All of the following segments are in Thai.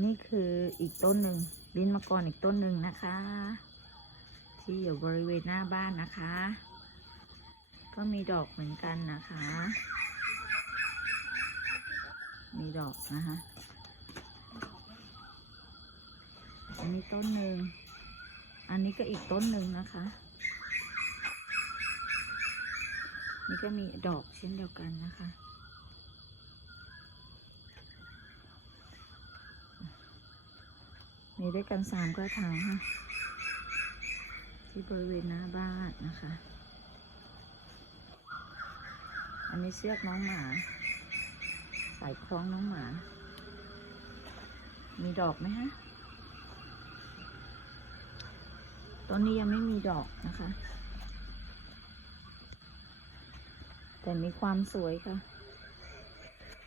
นี่คืออีกต้นหนึ่งลิ้นมังกรอีกต้นหนึ่งนะคะ ที่อยู่บริเวณหน้าบ้านนะคะ ก็มีดอกเหมือนกันนะคะ มีดอกนะคะอันนี้ต้นหนึ่ง อันนี้ก็อีกต้นหนึ่งนะคะ นี่ก็มีดอกเช่นเดียวกันนะคะ มีด้วยกันสามกระถางค่ะที่บริเวณหน้าบ้านนะคะ อันนี้เชือกน้องหมาใส่คล้องน้องหมา มีดอกไหมฮะ ต้นนี้ยังไม่มีดอกนะคะ แต่มีความสวยค่ะ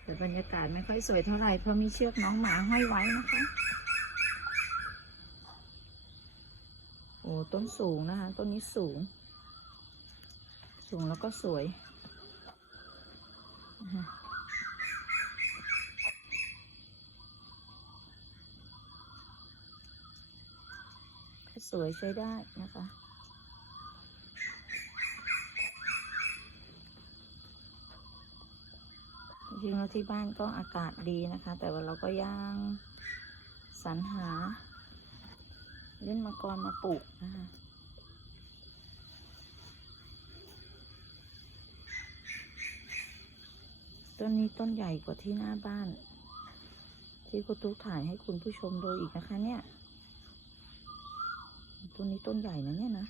แต่บรรยากาศไม่ค่อยสวยเท่าไหร่เพราะมีเชือกน้องหมาห้อยไว้นะคะ โอ้ ต้นสูงนะคะ ต้นนี้สูง สูงแล้วก็สวยก็สวยใช้ได้นะคะจริงๆแล้วที่บ้านก็อากาศดีนะคะ แต่ว่าเราก็ยังสรรหา เล่นมากรมาปลูกนะคะต้นนี้ต้นใหญ่กว่าที่หน้าบ้าน ที่คุณตุ๊กถ่ายให้คุณผู้ชมดูอีกนะคะเนี่ย ต้นนี้ต้นใหญ่นะเนี่ยนะ